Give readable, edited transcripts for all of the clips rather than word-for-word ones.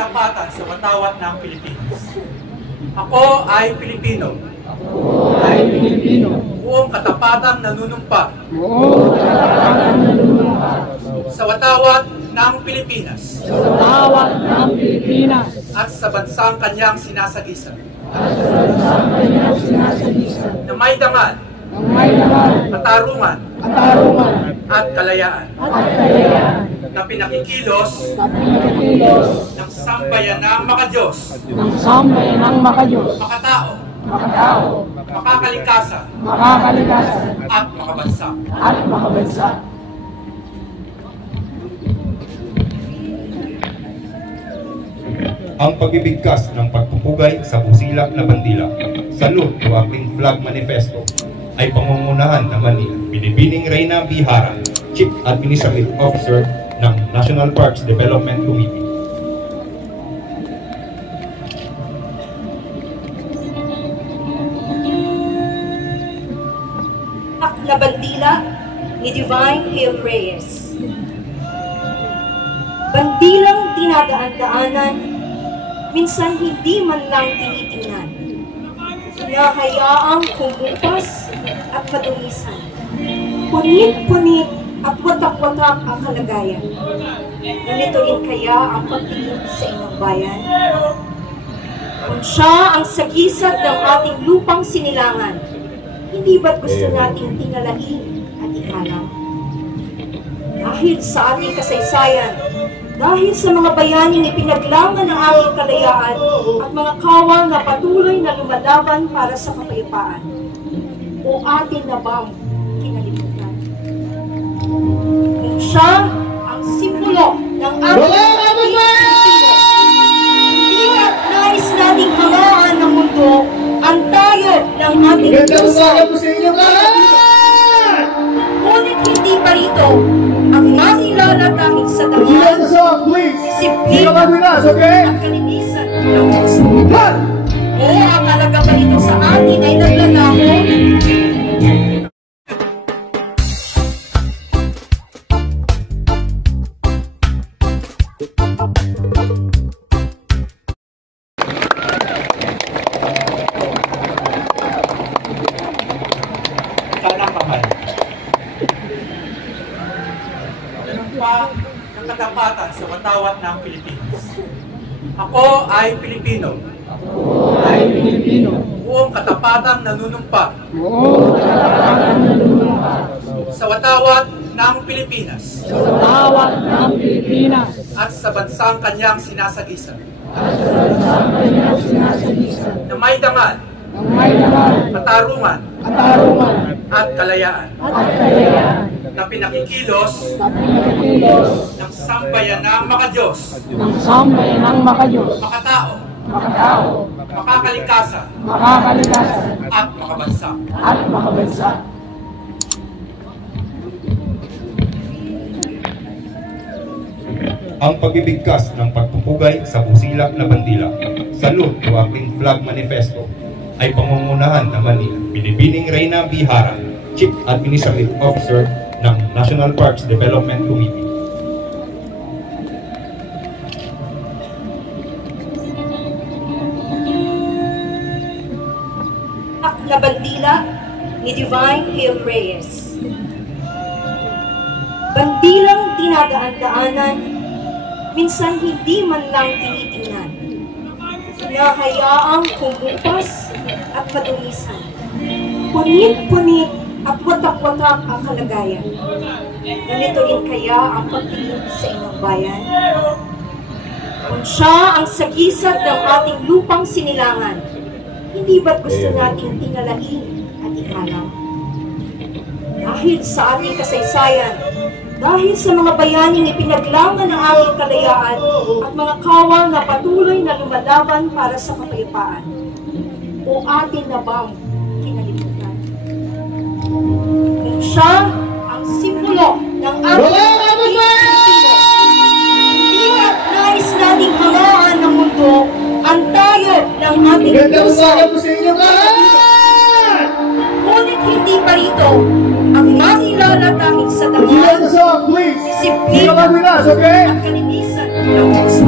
katapatan sa watawat ng Pilipinas. Ako ay Pilipino. Buong katapatang nanunumpa. Sa watawat ng Pilipinas. At sa bansang kanyang sinasagisag. Na may dangal. Katarungan. At kalayaan. Na pinakikilos ng sambayan ng makadiyos. Makatao. Makakalikasan. At makabansa. Ang pagbibigkas ng pagpupugay sa busilak na bandila, salute to aking flag manifesto, ay pangungunahan naman ni Binibining Reyna Bihara, Chief Administrative Officer ng National Parks Development Committee. Na bandila ni Divine Hill Reyes. Bandilang dinadaan-daanan, minsan hindi man lang tinitingnan. Hinahayaang kumupas at madumisan. Punit-punit at watak-watak ang kalagayan. Ganito rin kaya ang pagtingin sa inyong bayan? Kung siya ang sagisag ng ating lupang sinilangan, hindi ba't gusto nating tingalain at ikalam? Dahil sa ating kasaysayan, dahil sa mga bayaning ipinaglaban ng ating kalayaan at mga kawal na patuloy na lumalaban para sa kapayapaan, o atin na bang kinalimutan? Kung siya ang simbolo ng ating Pilipino, hindi at nais nating hangaan ng mundo ang tayo ng ating puso. Ngunit hindi pa rito ang makilala dahil sa dangal, disiplina at kalinisan ng puso. O ang alaga pa ito sa atin ay naglalaho. Ng katapatan sa watawat ng Pilipinas. Ako ay Pilipino. Buong katapatang nanunumpa. Sa watawat ng Pilipinas. At sa bansang kanyang sinasagisag. Na may dangal. Katarungan. At kalayaan. Na pinakikilos ng sambayan ng makadiyos. Makatao. Makakalikasan. At makabansa. Ang pagbibigkas ng pagpupugay sa busilak na bandila, salute to aking flag manifesto, ay pangungunahan naman ni Binibining Reyna Bihara, Chief Administrative Officer ng National Parks Development Committee. Na bandila ni Divine Hill Reyes. Bandilang dinadaan-daanan, minsan hindi man lang tinitingnan. Hinahayaang kumupas at madumisan. Punit-punit at watak-watak ang kalagayan. Ganito rin kaya ang pagtingin sa inyong bayan? Kung siya ang sagisag ng ating lupang sinilangan, hindi ba't gusto nating tingalain at ikalam? Dahil sa ating kasaysayan, dahil sa mga bayaning ipinaglaban ng ating kalayaan at mga kawal na patuloy na lumalaban para sa kapayapaan, o atin na bang kinalimutan? Kung siya ang simbolo ng ating Pilipino, hindi at nais nating hangaan ng mundo ang tayo ng ating puso. Ngunit hindi pa rito ang makilala dahil sa dangal, disiplina at kalinisan ng puso.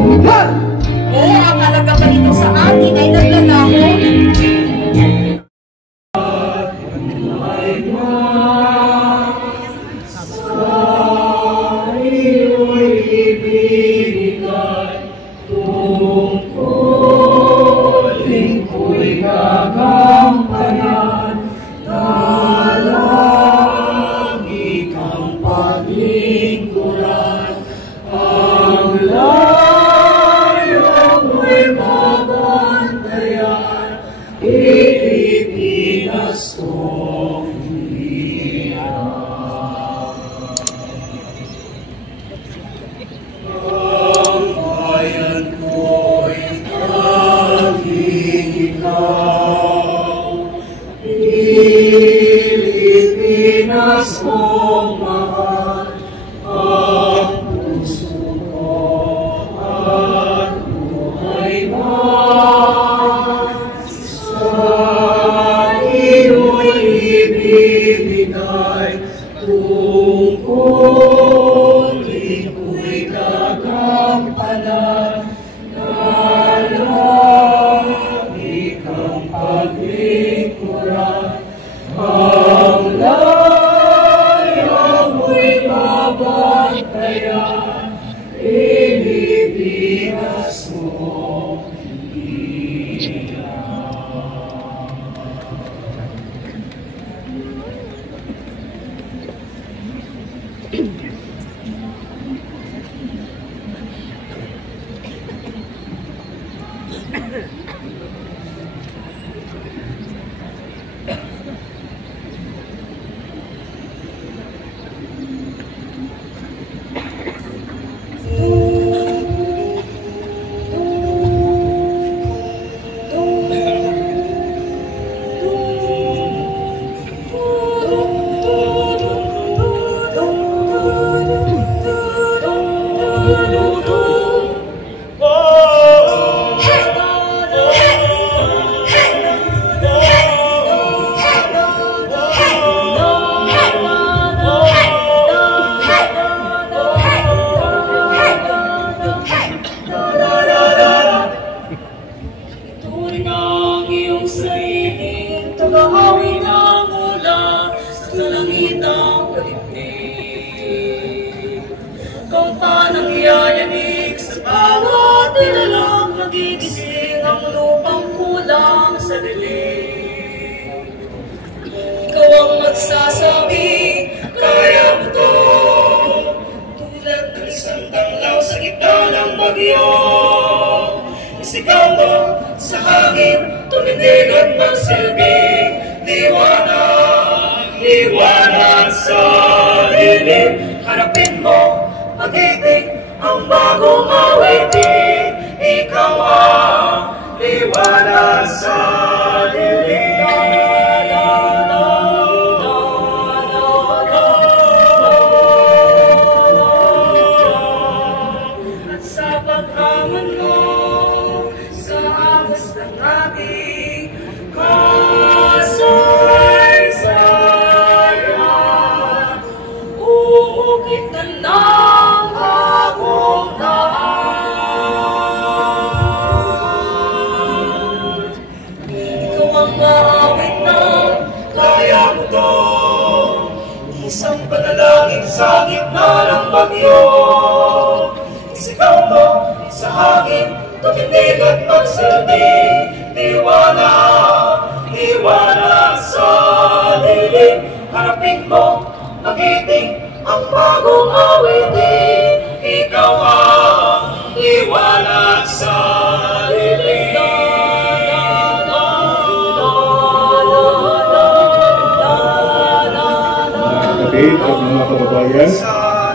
O O ang alaga ba nito sa atin ay naglalaho?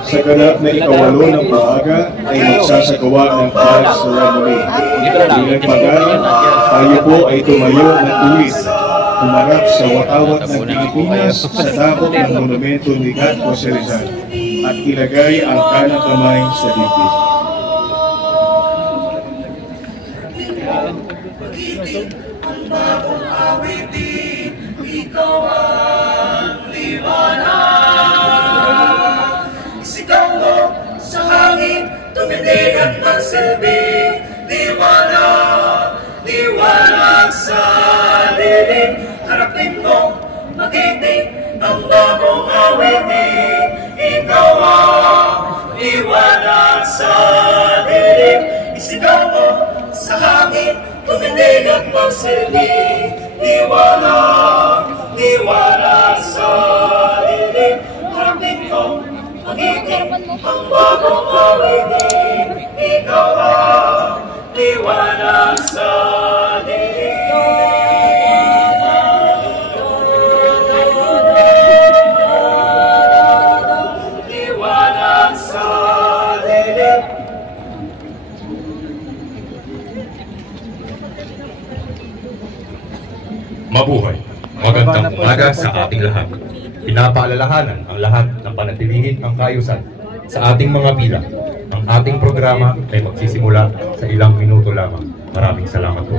Sa ganap na ikawalo ng maaga ay magsasagawa ng flag ceremony. Bilang pagana, tayo po ay tumayo ng tuwid, humarap sa watawat ng Pilipinas sa dakop ng monumento ni Gatto Rizal at ilagay ang kanang kamay sa dibdib. Ang bagong awitin, ikaw ang liwanag. Isigaw mo sa hangin, tumindig at magsilbi, diwa sa dilim. Harapin mo, magiting ang bagong awitin. Ikaw ang liwanag sa dilim. Isigaw mo sa hangin, tuminig at magsilbi. Liwanag, liwanag sa dilim. Harapin ko, magiting ang bagong awitin. Ikaw ang liwanag sa dilim. Liwanag sa dilim. Mabuhay! Magandang umaga sa ating lahat. Pinapaalalahanan ang lahat na panatilihin ang kaayusan sa ating mga pila. Ang ating programa ay magsisimula sa ilang minuto lamang. Maraming salamat po.